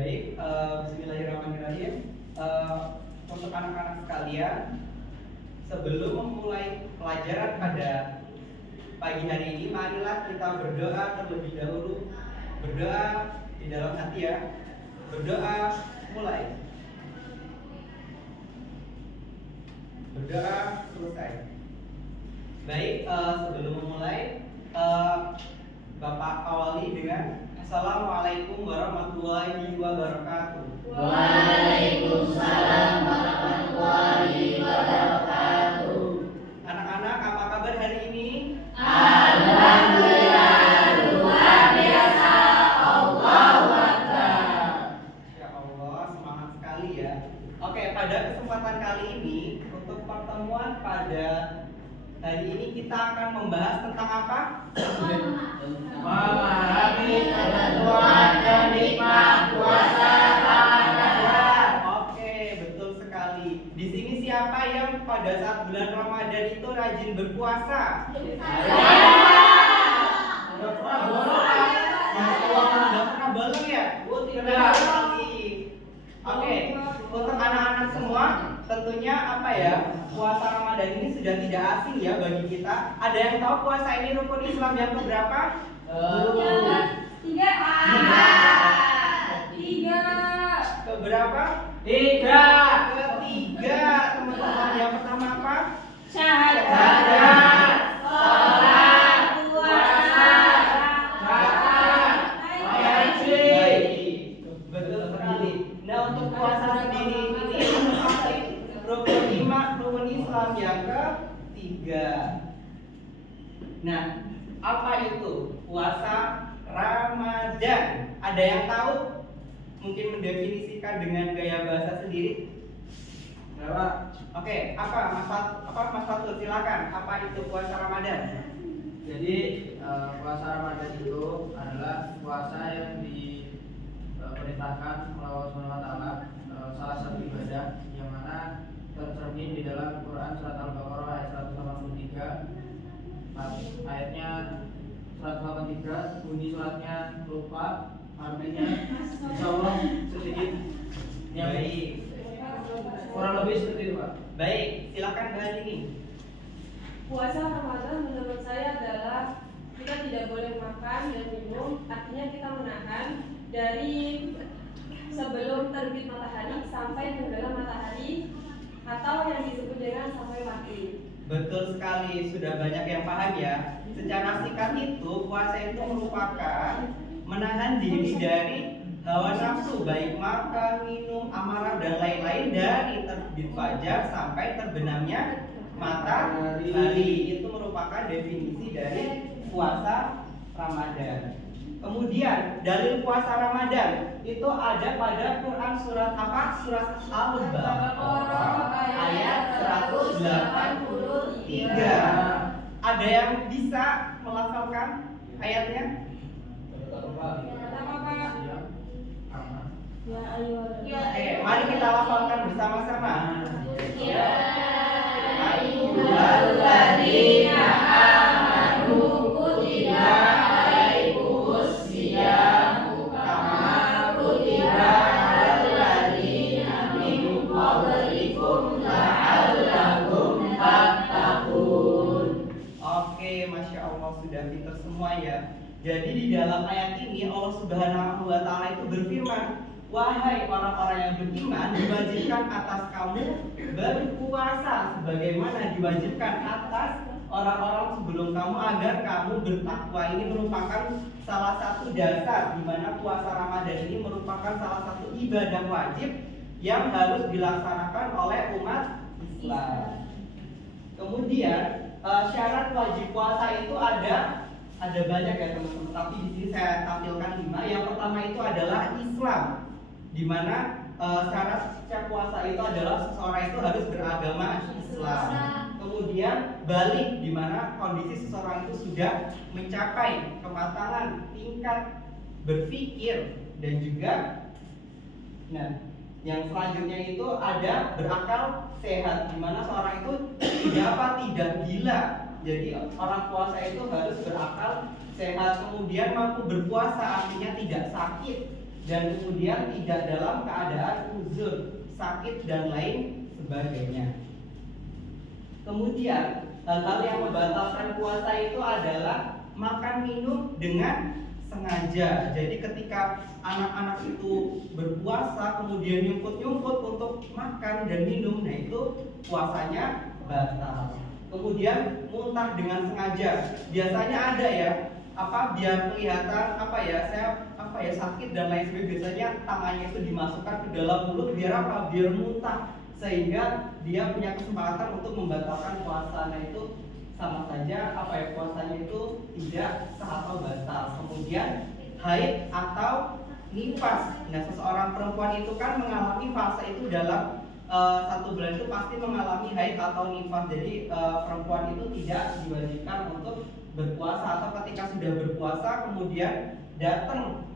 Baik, Bismillahirrahmanirrahim. Untuk anak-anak sekalian, sebelum memulai pelajaran pada pagi hari ini, marilah kita berdoa terlebih dahulu. Berdoa di dalam hati ya. Berdoa mulai. Berdoa selesai. Baik, sebelum memulai, Bapak awali dengan Assalamualaikum warahmatullahi wabarakatuh. Waalaikumsalam warahmatullahi wabarakatuh. Anak-anak, apa kabar hari ini? Alhamdulillah, luar biasa. Allahu Akbar. Ya Allah, semangat sekali ya. Oke, pada kesempatan kali ini, untuk pertemuan pada hari ini kita akan membahas tentang apa? Memahami ketentuan dan nikmat puasa Ramadan. Oke, betul sekali. Di sini siapa yang pada saat bulan Ramadan itu rajin berpuasa? Udah pernah bolong ya? Tidak sekali. Oke, untuk anak-anak semua, tentunya apa ya? Puasa Ramadan ini sudah tidak asing ya bagi kita. Ada yang tahu puasa ini rukun Islam yang keberapa? Tiga. Keberapa? Tiga. Ketiga, teman-teman. Yang pertama apa? Syahadat, sholat, puasa, zakat, haji. Betul sekali. Nah, untuk puasa sendiri ini termasuk rukun Islam yang ketiga. Nah, apa itu puasa Ramadan? Ada yang tahu? Mungkin mendefinisikan dengan gaya bahasa sendiri. Oke, Mas Fatul silakan. Apa itu puasa Ramadan? Jadi puasa Ramadan itu adalah puasa yang diperintahkan oleh Allah SWT, salah satu ibadah yang mana tercermin di dalam Quran surat Al-Baqarah ayat 183. Ayatnya 183, bunyi suratnya lupa, artinya insya Allah sedikit yang kurang lebih seperti itu, Pak. Baik, silakan Mbak ini. Puasa Ramadan menurut saya adalah kita tidak boleh makan dan minum, artinya kita menahan dari sebelum terbit matahari sampai tenggelam matahari, atau yang disebut dengan sampai maghrib. Betul sekali, sudah banyak yang paham ya. Secara singkat itu, puasa itu merupakan menahan diri dari hawa nafsu, baik makan, minum, amarah dan lain-lain dari terbit fajar sampai terbenamnya matahari. Itu merupakan definisi dari puasa Ramadan. Kemudian dalil puasa Ramadan itu ada pada Quran surat apa? Surat Al-Baqarah ayat 183. Ada yang bisa melafalkan ayatnya? Mari kita lafalkan bersama-sama. Ya ayyuhalladzina amanu kutiba alaikumus syiyamu kama kutiba alal ladzina min qablikum la'allakum tattaqun. Oke, Masya Allah, sudah pintar semua ya. Jadi di dalam ayat ini Allah Subhanahu wa Ta'ala itu berfirman, wahai orang-orang yang beriman, diwajibkan atas kamu berpuasa sebagaimana diwajibkan atas orang-orang sebelum kamu agar kamu bertakwa. Ini merupakan salah satu dasar di mana puasa Ramadan ini merupakan salah satu ibadah wajib yang harus dilaksanakan oleh umat Islam. Kemudian syarat wajib puasa itu ada banyak ya teman-teman, tapi di sini saya tampilkan 5. Yang pertama itu adalah Islam, di mana syarat puasa itu adalah seseorang itu harus beragama Islam. Kemudian balik, di mana kondisi seseorang itu sudah mencapai kematangan tingkat berpikir dan juga, nah, yang selanjutnya itu ada berakal sehat, di mana seorang itu tidak gila. Jadi orang puasa itu harus berakal sehat. Kemudian mampu berpuasa, artinya tidak sakit. dan kemudian tidak dalam keadaan uzur, sakit dan lain sebagainya. Kemudian hal-hal yang membatalkan puasa itu adalah makan minum dengan sengaja. Jadi ketika anak-anak itu berpuasa kemudian nyumput-nyumput untuk makan dan minum, nah itu puasanya batal. Kemudian muntah dengan sengaja. Biasanya ada ya, biar kelihatan saya sakit dan lain sebagainya. Biasanya tangannya itu dimasukkan ke dalam mulut biar biar muntah, sehingga dia punya kesempatan untuk membatalkan puasa. Nah itu sama saja puasanya itu tidak sah atau batal. Kemudian haid atau nifas. Nah seseorang perempuan itu kan mengalami fase itu dalam 1 bulan itu pasti mengalami haid atau nifas. Jadi perempuan itu tidak diwajibkan untuk berpuasa, atau ketika sudah berpuasa kemudian datang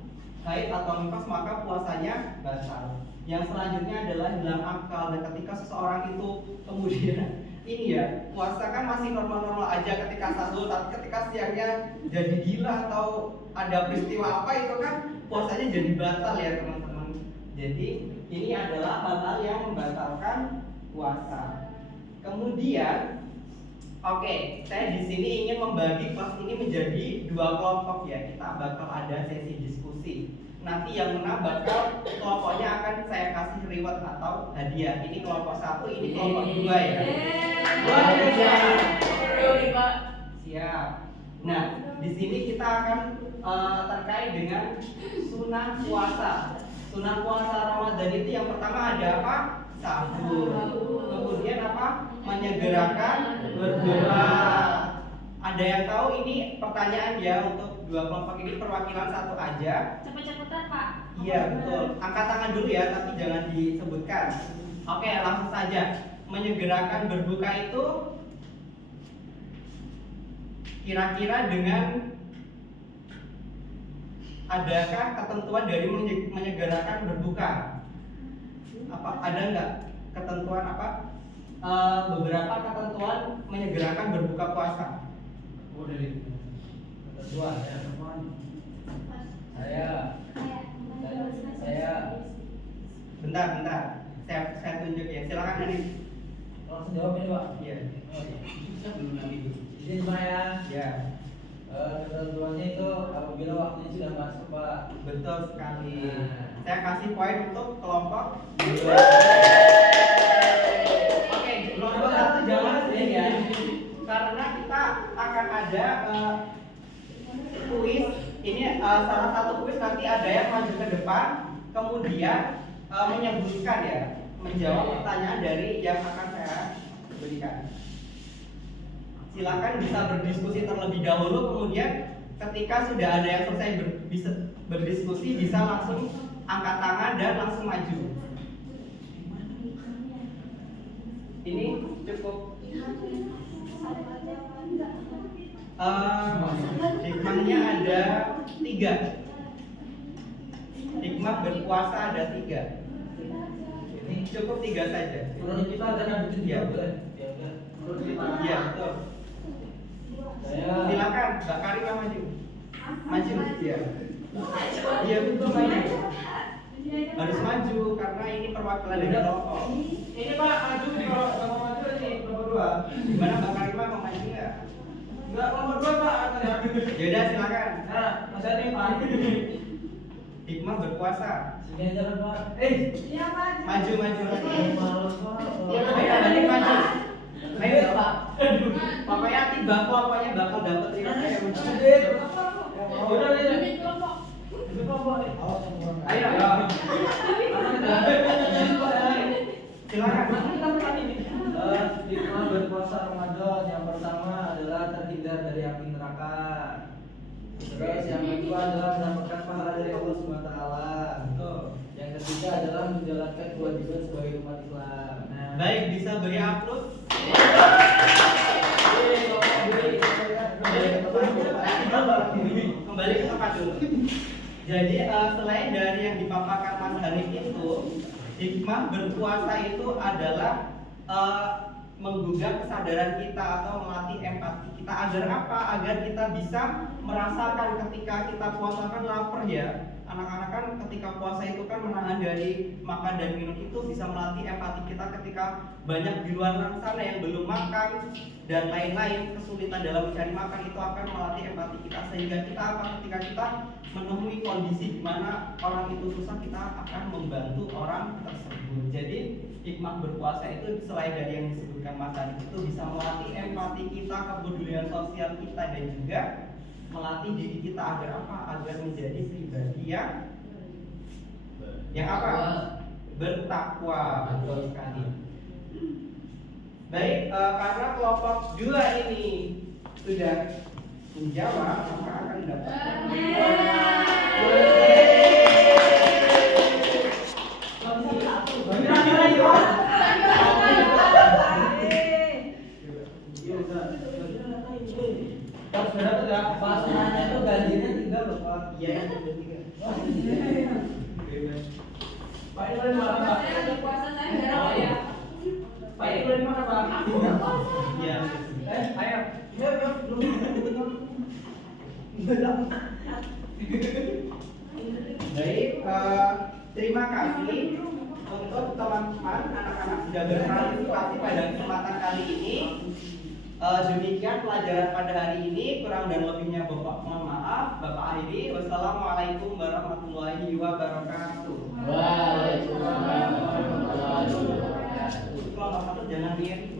haid atau nifas maka puasanya batal. Yang selanjutnya adalah hilang akal. Dan ketika seseorang itu kemudian ini ya, puasa kan masih normal-normal aja ketika sahur, tapi ketika siangnya jadi gila atau ada peristiwa apa itu kan puasanya jadi batal ya teman-teman. Jadi ini adalah hal-hal yang membatalkan puasa. Kemudian saya di sini ingin membagi kelas ini menjadi 2 kelompok ya. Kita bakal ada sesi diskusi. Nanti yang menang bakal kelompoknya akan saya kasih reward atau hadiah. Ini kelompok 1, ini kelompok 2 ya. Siap. Nah, di sini kita akan terkait dengan sunah puasa. Sunah puasa Ramadan itu yang pertama ada apa? Sahur. Kemudian apa? Menyegerakan berdoa. Ada yang tahu ini pertanyaan ya untuk 2 kelompok ini, perwakilan 1 aja. Cepet-cepetan Pak. Iya betul. Angkat tangan dulu ya, tapi jangan disebutkan. Oke, langsung saja. Menyegerakan berbuka itu kira-kira dengan adakah ketentuan dari menyegerakan berbuka? Ada nggak ketentuan beberapa ketentuan menyegerakan berbuka puasa? Dari ketentuan ya teman. Saya Bentar. Saya tunjuk ya. Silakan Hanif. langsung jawab ini Pak. Iya. Ini saya. Ya. Ketentuannya itu apabila waktunya sudah masuk Pak. Betul sekali. Nah. Saya kasih poin untuk kelompok 2. Oke, kelompok 1 jangan sedih ya. Karena kita akan ada kuis. Ini salah satu kuis nanti ada yang maju ke depan, kemudian menyebutkan ya, menjawab pertanyaan dari yang akan saya berikan. Silakan bisa berdiskusi terlebih dahulu, kemudian ketika sudah ada yang selesai berdiskusi bisa langsung angkat tangan dan langsung maju. Ini cukup. Hikmahnya ada 3. Hikmah berpuasa ada 3. Ini cukup 3 saja. Menurut kita jangan bikin Ya. boleh. Ya udah. Menurut kita. Iya betul. Silakan Mbak Karimah maju. Maju ya. Iya betul maju. Harus maju karena ini perwakilan dari kelompok. Ini Pak maju nih kalau mau maju nih nomor 2. Gimana Mbak Karimah mau maju nggak? Enggak nomor 2 Pak. Yaudah silakan. Nah, Mas Adi Pak. Hikmah berpuasa. Sini aja Pak. Iya Pak. Maju lagi. Males Pak. Ayo balik maju. Ayo Pak. Pokoknya nanti pokoknya bakal dapat reward saya maju. Udah nih. Ini kelompok. Ini kelompok nih. Ayo. Silakan. Hikmah berpuasa Ramadan yang pertama adalah terhindar dari api neraka. Terus yang kedua adalah mendapatkan pahala dari Allah SWT. Yang ketiga adalah menjalankan kewajiban sebagai umat Islam. Baik, bisa beri upload. Kembali ke tempat dulu. Jadi selain dari yang dipaparkan Mas Hanif itu, hikmah berpuasa itu adalah menggugah kesadaran kita atau melatih empati kita. Agar apa? Agar kita bisa merasakan ketika kita puasa kan lapar ya. Anak-anak kan ketika puasa itu kan menahan dari makan dan minum, itu bisa melatih empati kita ketika banyak di luar sana yang belum makan dan lain-lain, kesulitan dalam mencari makan, itu akan melatih empati kita sehingga kita ketika kita menemui kondisi di mana orang itu susah, kita akan membantu orang tersebut. Jadi hikmah berpuasa itu selain dari yang disebutkan Mas Adi, itu bisa melatih empati kita, kepedulian sosial kita, dan juga melatih diri kita agar apa? Agar menjadi pribadi yang apa? Bertakwa. Betul sekali. Baik, karena kelompok 2 ini sudah menjawab, maka akan mendapatkan pasangannya itu gajinya 3 loh Pak. Iya, yang ketiga. Pak Ibu di mana Pak? Saya puasa saya nggak ya. Pak Ibu di mana Pak? Iya. Ayo. Baik, terima kasih untuk teman-teman anak-anak sudah berpartisipasi pada kesempatan kali ini. Demikian pelajaran pada hari ini, kurang dan lebihnya Bapak mohon maaf. Bapak akhiri, wassalamualaikum warahmatullahi wabarakatuh. Waalaikumsalam warahmatullahi wabarakatuh. Kalau Bapak jangan diri.